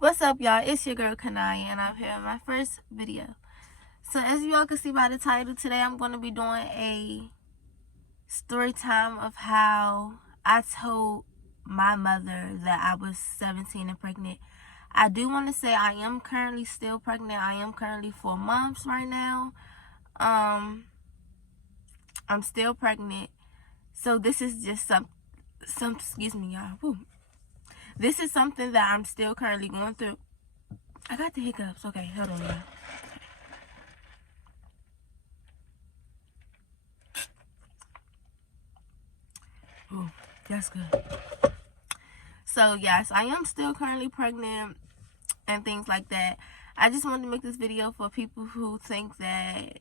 What's up, y'all? It's your girl Kanaya, and I'm here in my first video. So as y'all can see by the title, today I'm going to be doing a story time of how I told my mother that I was 17 and pregnant. I do want to say I am currently still pregnant. I am currently 4 months right now. I'm still pregnant. So this is just some excuse me, y'all. Woo. This is something that I'm still currently going through. I got the hiccups. Okay, hold on, y'all. Ooh, that's good. So yes, I am still currently pregnant and things like that. I just wanted to make this video for people who think that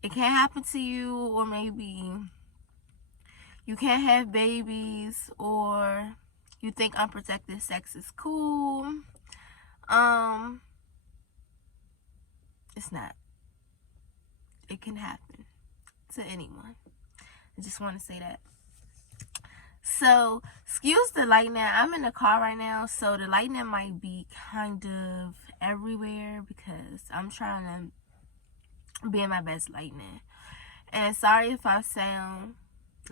it can't happen to you, or maybe you can't have babies, or you think unprotected sex is cool. It's not. It can happen to anyone. I just want to say that. So, excuse the lightning. I'm in the car right now, so the lightning might be kind of everywhere because I'm trying to be in my best lightning. And sorry if I sound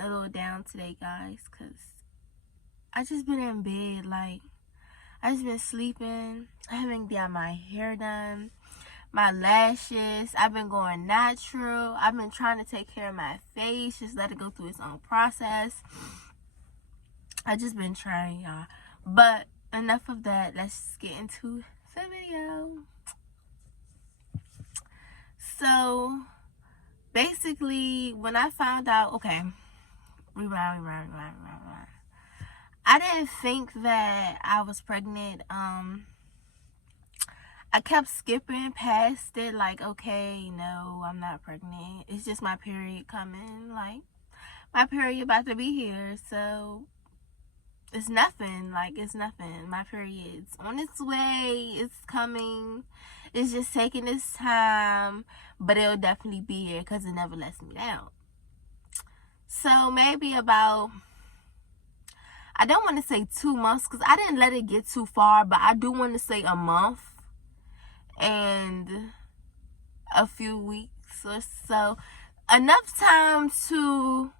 a little down today, guys, because I just been in bed. Like, I just been sleeping. I haven't got my hair done, my lashes. I've been going natural. I've been trying to take care of my face, just let it go through its own process. I just been trying, y'all. But enough of that. Let's get into the video. So basically, when I found out, okay, rewind. I didn't think that I was pregnant. I kept skipping past it, like, okay, no, I'm not pregnant. It's just my period coming. Like, my period about to be here, so it's nothing. Like, it's nothing. My period's on its way. It's coming. It's just taking its time, but it'll definitely be here because it never lets me down. So maybe about, I don't want to say 2 months because I didn't let it get too far, but I do want to say a month and a few weeks or so. Enough time to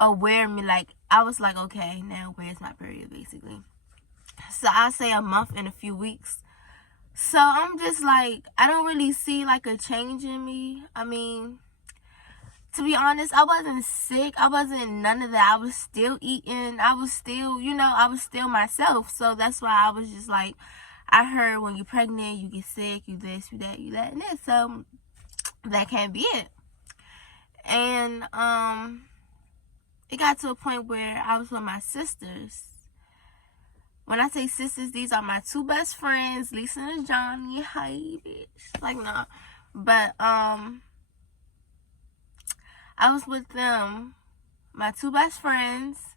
aware me, like, I was like, okay, now where's my period, basically. So I say a month and a few weeks. So I'm just like, I don't really see like a change in me. I mean, to be honest, I wasn't sick. I wasn't none of that. I was still eating. I was still, I was still myself. So that's why I was just like, I heard when you're pregnant, you get sick, you this, you that, you that, and this. So that can't be it. And it got to a point where I was with my sisters. When I say sisters, these are my 2 best friends, Lisa and Johnny. Hi, bitch. Like, no. But I was with them, my 2 best friends,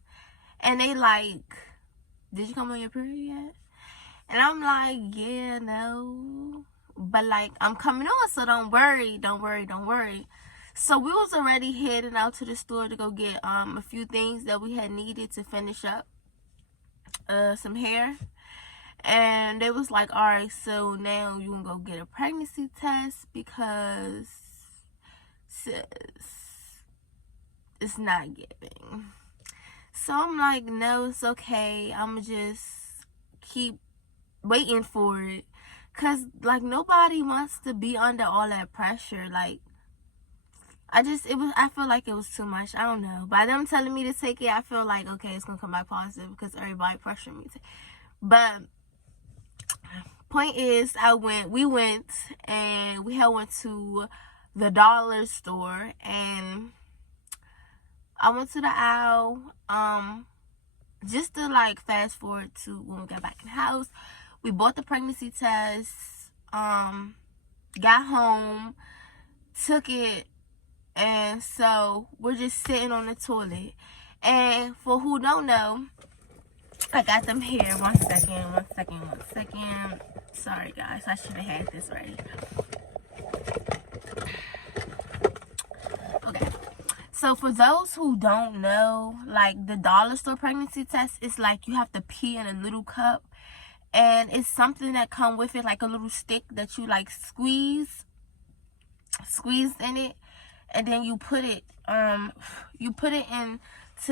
and they like, did you come on your period yet? And I'm like, yeah, no. But like, I'm coming on, so don't worry. So we was already heading out to the store to go get a few things that we had needed to finish up some hair. And they was like, all right, so now you gonna go get a pregnancy test because sis, it's not giving. So I'm like, no, it's okay. I'm just keep waiting for it. Cause like nobody wants to be under all that pressure. Like, I feel like it was too much. I don't know. By them telling me to take it, I feel like, okay, it's gonna come back positive because everybody pressured me to. But point is, we went and we had went to the dollar store, and I went to the aisle, just to like fast forward to when we got back in the house. We bought the pregnancy test, got home, took it, and so we're just sitting on the toilet. And for who don't know, I got them here. One second. Sorry, guys. I should have had this ready. Okay. So for those who don't know, like the dollar store pregnancy test is like you have to pee in a little cup and it's something that come with it, like a little stick that you like squeeze in it, and then you put it into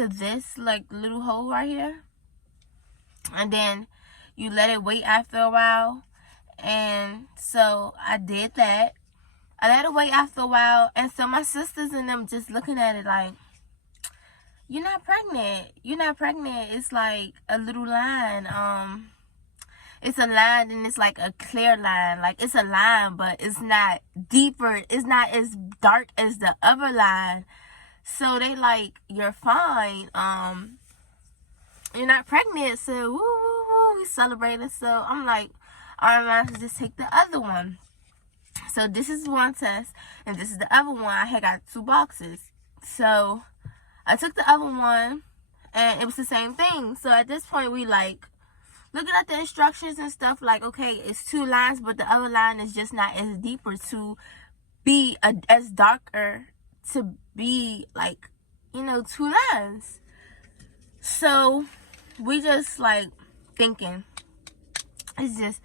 this like little hole right here, and then you let it wait after a while. And so I did that. I let it wait after a while, and so my sisters and them just looking at it like, you're not pregnant. You're not pregnant. It's like a little line. It's a line, and it's like a clear line. Like, it's a line, but it's not deeper. It's not as dark as the other line. So they like, you're fine. You're not pregnant. So woo, woo, woo, we celebrating. So I'm like, all right, let's just take the other one. So this is one test, and this is the other one. I had got 2 boxes. So I took the other one, and it was the same thing. So at this point, we like looking at the instructions and stuff, like, okay, it's 2 lines, but the other line is just not as deeper to be as darker to be like, 2 lines. So we just like thinking, it's just,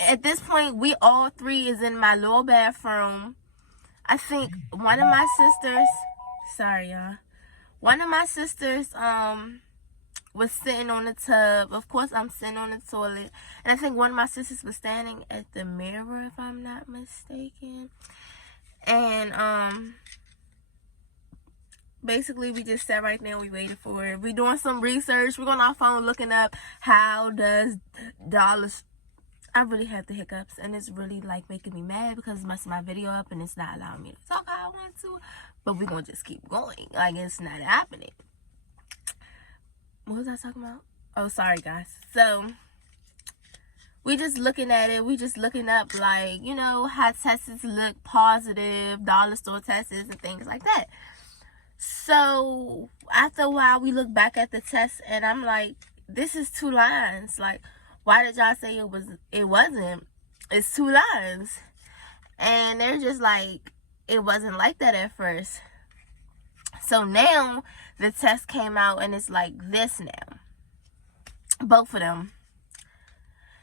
at this point, we all 3 is in my little bathroom. I think one of my sisters, sorry y'all, one of my sisters was sitting on the tub. Of course, I'm sitting on the toilet, and I think one of my sisters was standing at the mirror, if I'm not mistaken. And basically, we just sat right there and we waited for it. We doing some research. We're on our phone looking up how does dollars. I really had the hiccups, and it's really like making me mad because it's messing my video up and it's not allowing me to talk how I want to. But we're gonna just keep going. Like, it's not happening. What was I talking about? Oh, sorry guys. So we just looking at it. We just looking up, like, how tests look positive, dollar store tests and things like that. So after a while, we look back at the test, and I'm like, this is 2 lines. Like, why did y'all say it wasn't? It's 2 lines. And they're just like, it wasn't like that at first. So now the test came out, and it's like this now. Both of them.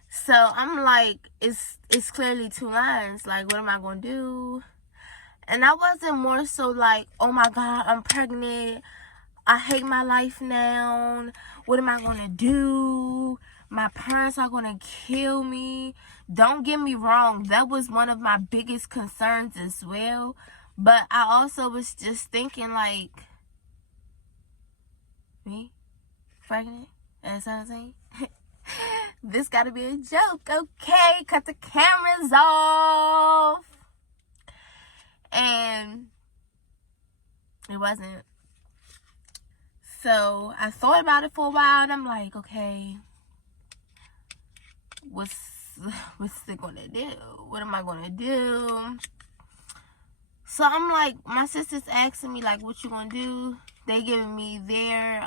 So I'm like, it's clearly 2 lines. Like, what am I going to do? And I wasn't more so like, oh my God, I'm pregnant. I hate my life now. What am I going to do? My parents are going to kill me. Don't get me wrong. That was one of my biggest concerns as well. But I also was just thinking, like, me? Pregnant? At 17? This got to be a joke. Okay, cut the cameras off. And it wasn't. So I thought about it for a while, and I'm like, okay, what's it gonna do? What am I gonna do? So I'm like, my sister's asking me, like, what you gonna do? They giving me their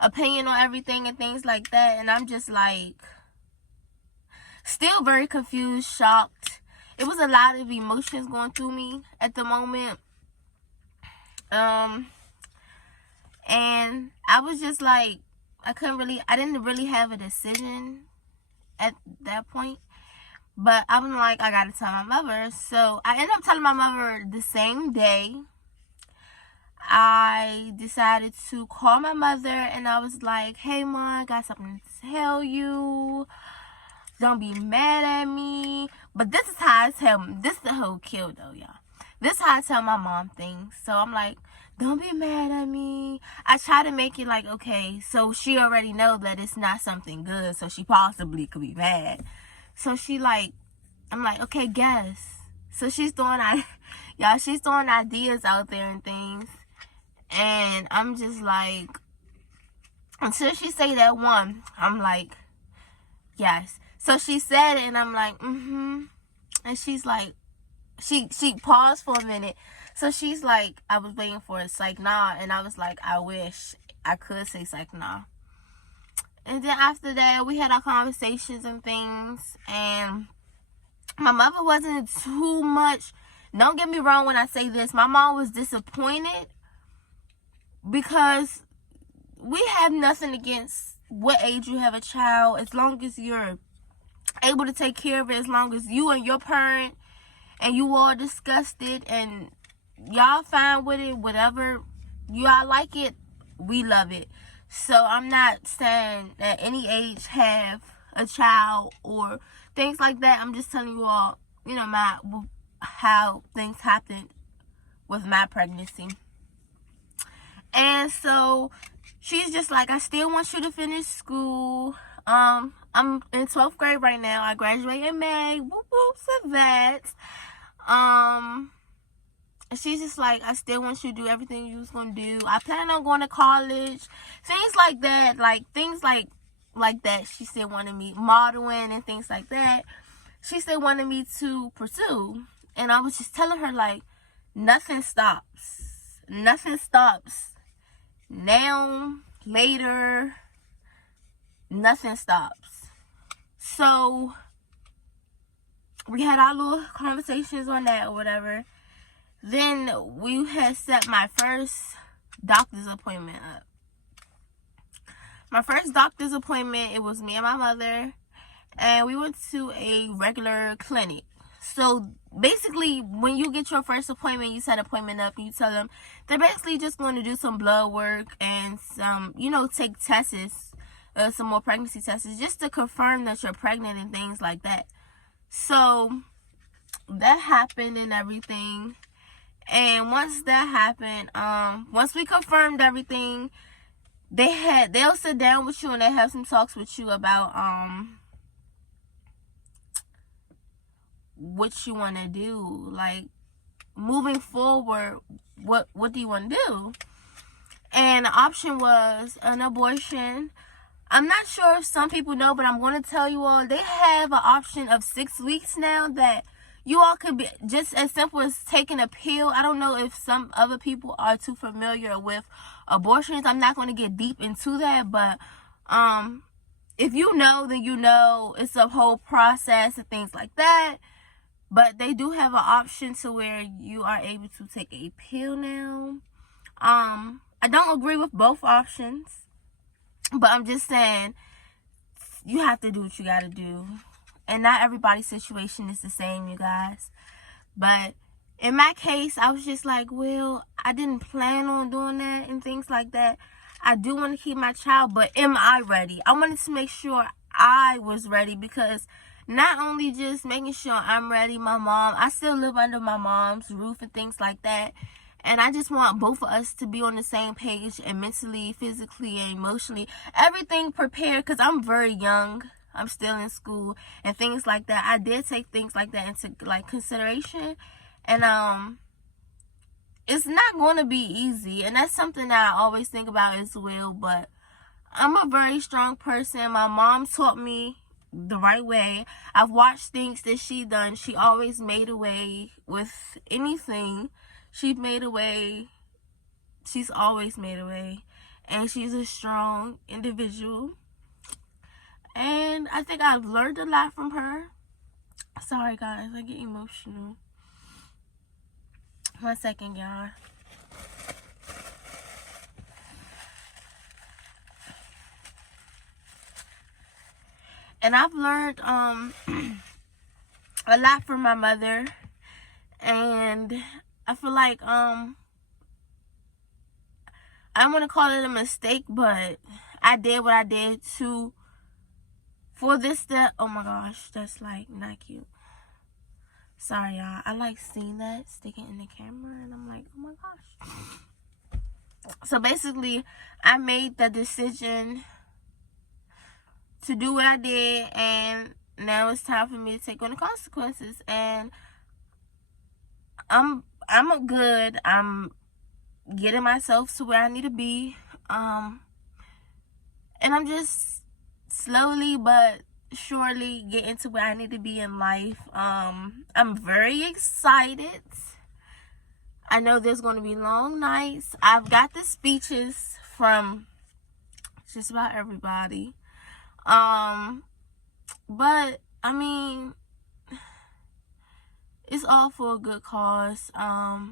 opinion on everything and things like that, and I'm just like, still very confused, shocked. It was a lot of emotions going through me at the moment. And I was just like, I didn't really have a decision at that point. But I'm like, I gotta tell my mother. So I ended up telling my mother the same day. I decided to call my mother, and I was like, hey Mom, I got something to tell you. Don't be mad at me. But this is how I tell, this is the whole kill though, y'all. This is how I tell my mom things. So I'm like, don't be mad at me. I try to make it like, okay, so she already know that it's not something good, so she possibly could be mad. So she like, I'm like, okay, guess. So she's throwing y'all, she's throwing ideas out there and things. And I'm just like, until she say that one, I'm like, yes. So she said it, and I'm like, and she's like, she paused for a minute. So she's like, I was waiting for it, psych nah. And I was like, I wish I could say psych nah. And then after that, we had our conversations and things. And my mother wasn't too much. Don't get me wrong when I say this. My mom was disappointed because we have nothing against what age you have a child, as long as you're able to take care of it, as long as you and your parent and you all discussed it and y'all fine with it, whatever y'all like it, we love it. So I'm not saying that any age have a child or things like that. I'm just telling you all, how things happened with my pregnancy. And so she's just like, I still want you to finish school. I'm in 12th grade right now. I graduate in May. Whoop whoop, so that. And she's just like, I still want you to do everything you was gonna do. I plan on going to college. Things like that. Things like that. She still wanted me modeling and things like that. She still wanted me to pursue. And I was just telling her, like, nothing stops. Nothing stops. Now, later, nothing stops. So we had our little conversations on that or whatever. Then we had set my first doctor's appointment up. My first doctor's appointment, it was me and my mother, and we went to a regular clinic. So basically, when you get your first appointment, you set an appointment up and you tell them they're basically just going to do some blood work and some, take tests, some more pregnancy tests, just to confirm that you're pregnant and things like that. So that happened and everything. And once that happened, once we confirmed everything, they'll sit down with you and they have some talks with you about what you want to do, like moving forward. What do you want to do? And the option was an abortion. I'm not sure if some people know, but I'm going to tell you all, they have an option of 6 weeks now that you all could be just as simple as taking a pill. I don't know if some other people are too familiar with abortions. I'm not going to get deep into that, but if you know, then you know it's a whole process and things like that. But they do have an option to where you are able to take a pill now. I don't agree with both options, but I'm just saying you have to do what you got to do. And not everybody's situation is the same, you guys. But in my case, I was just like, well, I didn't plan on doing that and things like that. I do want to keep my child, but am I ready? I wanted to make sure I was ready, because not only just making sure I'm ready, I still live under my mom's roof and things like that. And I just want both of us to be on the same page, and mentally, physically, and emotionally, everything prepared, because I'm very young. I'm still in school and things like that. I did take things like that into consideration, and it's not going to be easy, and that's something that I always think about as well. But I'm a very strong person. My mom taught me the right way. I've watched things that she done. She always made a way with anything. She made a way. She's always made a way, and she's a strong individual. And I think I've learned a lot from her. Sorry, guys. I get emotional. 1 second, y'all. And I've learned a lot from my mother. And I feel like I don't want to call it a mistake, but I did what I did for this step. Oh my gosh, that's like not cute. Sorry, y'all. I like seeing that, sticking in the camera, and I'm like, oh my gosh. So basically, I made the decision to do what I did, and now it's time for me to take on the consequences. And I'm good. I'm getting myself to where I need to be. And I'm just slowly but surely getting to where I need to be in life. I'm very excited. I know there's going to be long nights. I've got the speeches from just about everybody. But I mean, it's all for a good cause. I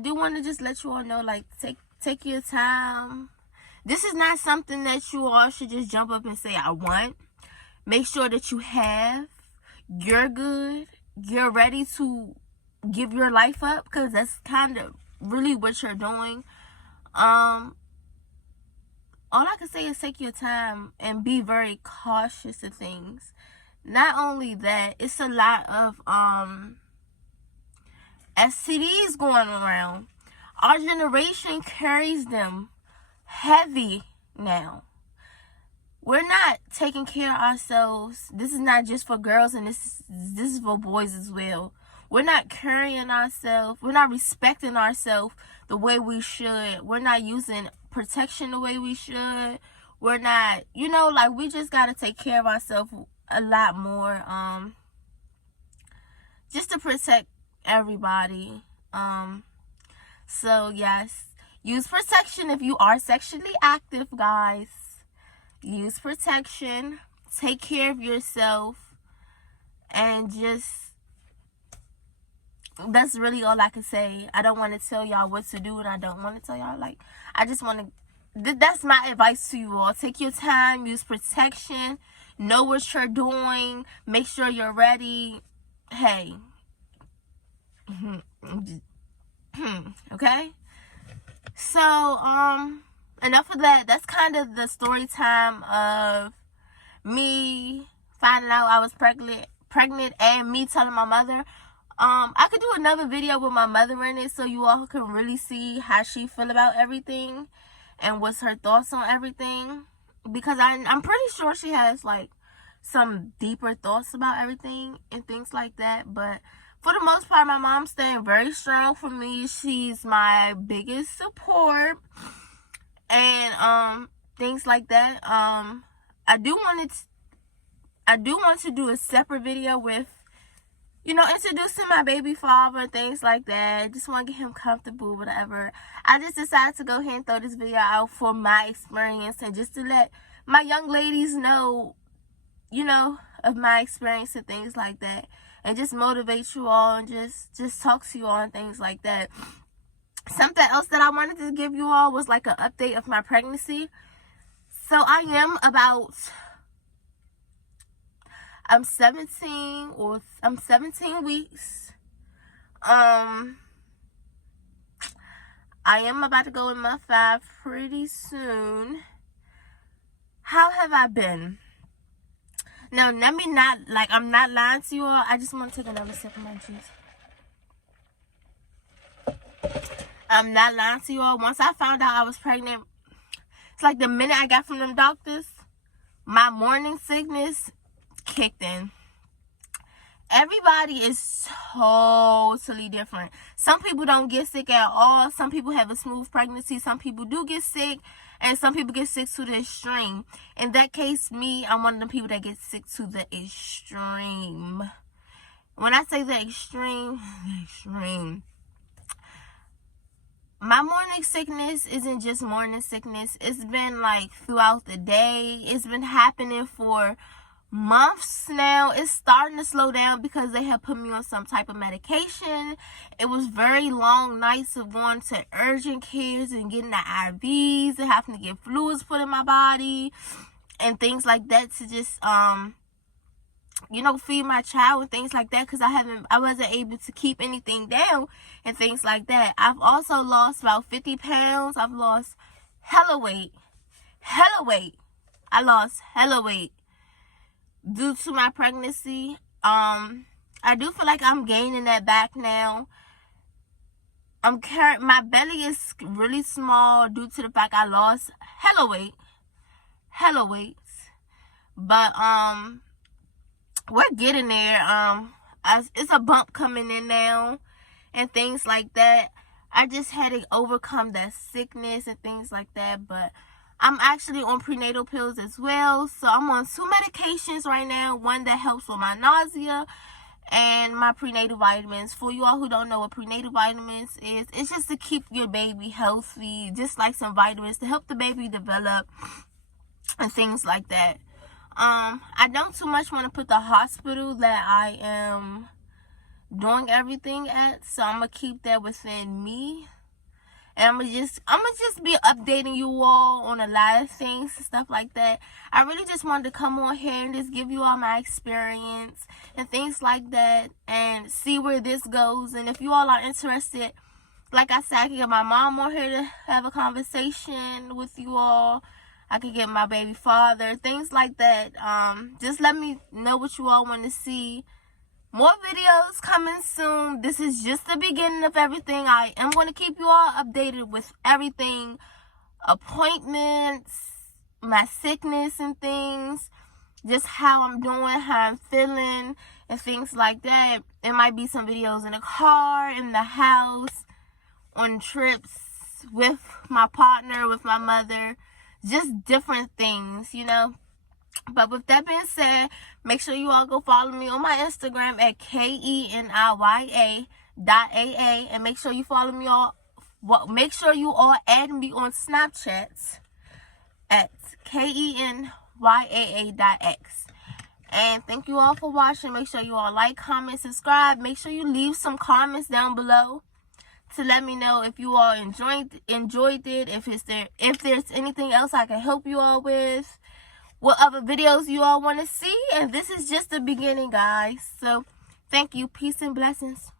do want to just let you all know, like, take your time. This is not something that you all should just jump up and say, I want. Make sure that you have, you're good, you're ready to give your life up, because that's kind of really what you're doing. All I can say is take your time and be very cautious of things. Not only that, it's a lot of STDs going around. Our generation carries them heavy now. We're not taking care of ourselves. This is not just for girls, and this is for boys as well. We're not carrying ourselves. We're not respecting ourselves the way we should. We're not using protection the way we should. We're not, like, we just got to take care of ourselves a lot more, just to protect everybody. So yes, use protection if you are sexually active, guys. Use protection, take care of yourself, and just, that's really all I can say. I don't want to tell y'all what to do, and I don't want to tell y'all, like, I just want to, that's my advice to you all. Take your time, use protection, know what you're doing, make sure you're ready. Hey. Okay? So, enough of that. That's kind of the story time of me finding out I was pregnant and me telling my mother. I could do another video with my mother in it so you all can really see how she feel about everything and what's her thoughts on everything, because I'm pretty sure she has like some deeper thoughts about everything and things like that. But for the most part, my mom's staying very strong for me. She's my biggest support and things like that. I do want to do a separate video with, introducing my baby father and things like that. Just want to get him comfortable, whatever. I just decided to go ahead and throw this video out for my experience and just to let my young ladies know, of my experience and things like that. And just motivate you all and just talk to you all and things like that. Something else that I wanted to give you all was like an update of my pregnancy. So I'm 17 weeks. I am about to go in month 5 pretty soon. How have I been? Now, let me I'm not lying to you all. I just want to take another sip of my juice. I'm not lying to you all. Once I found out I was pregnant, it's like the minute I got from them doctors, my morning sickness kicked in. Everybody is totally different. Some people don't get sick at all. Some people have a smooth pregnancy. Some people do get sick. And some people get sick to the extreme. In that case, me, I'm one of the people that gets sick to the extreme. When I say the extreme, my morning sickness isn't just morning sickness. It's been like throughout the day. It's been happening for months now. It's starting to slow down because they have put me on some type of medication. It was very long nights of going to urgent cares and getting the IVs and having to get fluids put in my body and things like that to just feed my child and things like that, because I wasn't able to keep anything down and things like that. I've also lost about 50 pounds. I've lost hella weight. I lost hella weight due to my pregnancy. I do feel like I'm gaining that back now. My belly is really small due to the fact I lost hella weight. But we're getting there. It's a bump coming in now and things like that. I just had to overcome that sickness and things like that. But I'm actually on prenatal pills as well. So I'm on 2 medications right now. One that helps with my nausea and my prenatal vitamins. For you all who don't know what prenatal vitamins is, it's just to keep your baby healthy. Just like some vitamins to help the baby develop and things like that. I don't too much want to put the hospital that I am doing everything at. So I'm going to keep that within me. And I'm gonna just be updating you all on a lot of things and stuff like that. I really just wanted to come on here and just give you all my experience and things like that, and see where this goes. And if you all are interested, like I said, I can get my mom on here to have a conversation with you all. I could get my baby father, things like that. Just let me know what you all want to see. More videos coming soon. This is just the beginning of everything. I am going to keep you all updated with everything. Appointments, my sickness and things. Just how I'm doing, how I'm feeling, and things like that. It might be some videos in the car, in the house, on trips, with my partner, with my mother. Just different things, you know. But with that being said, make sure you all go follow me on my Instagram at KENIYA.AA, and make sure you follow me all. Make sure you all add me on Snapchat at KENYAA.x. And thank you all for watching. Make sure you all like, comment, subscribe. Make sure you leave some comments down below to let me know if you all enjoyed it. If there's anything else I can help you all with. What other videos you all want to see. And this is just the beginning, guys. So, thank you. Peace and blessings.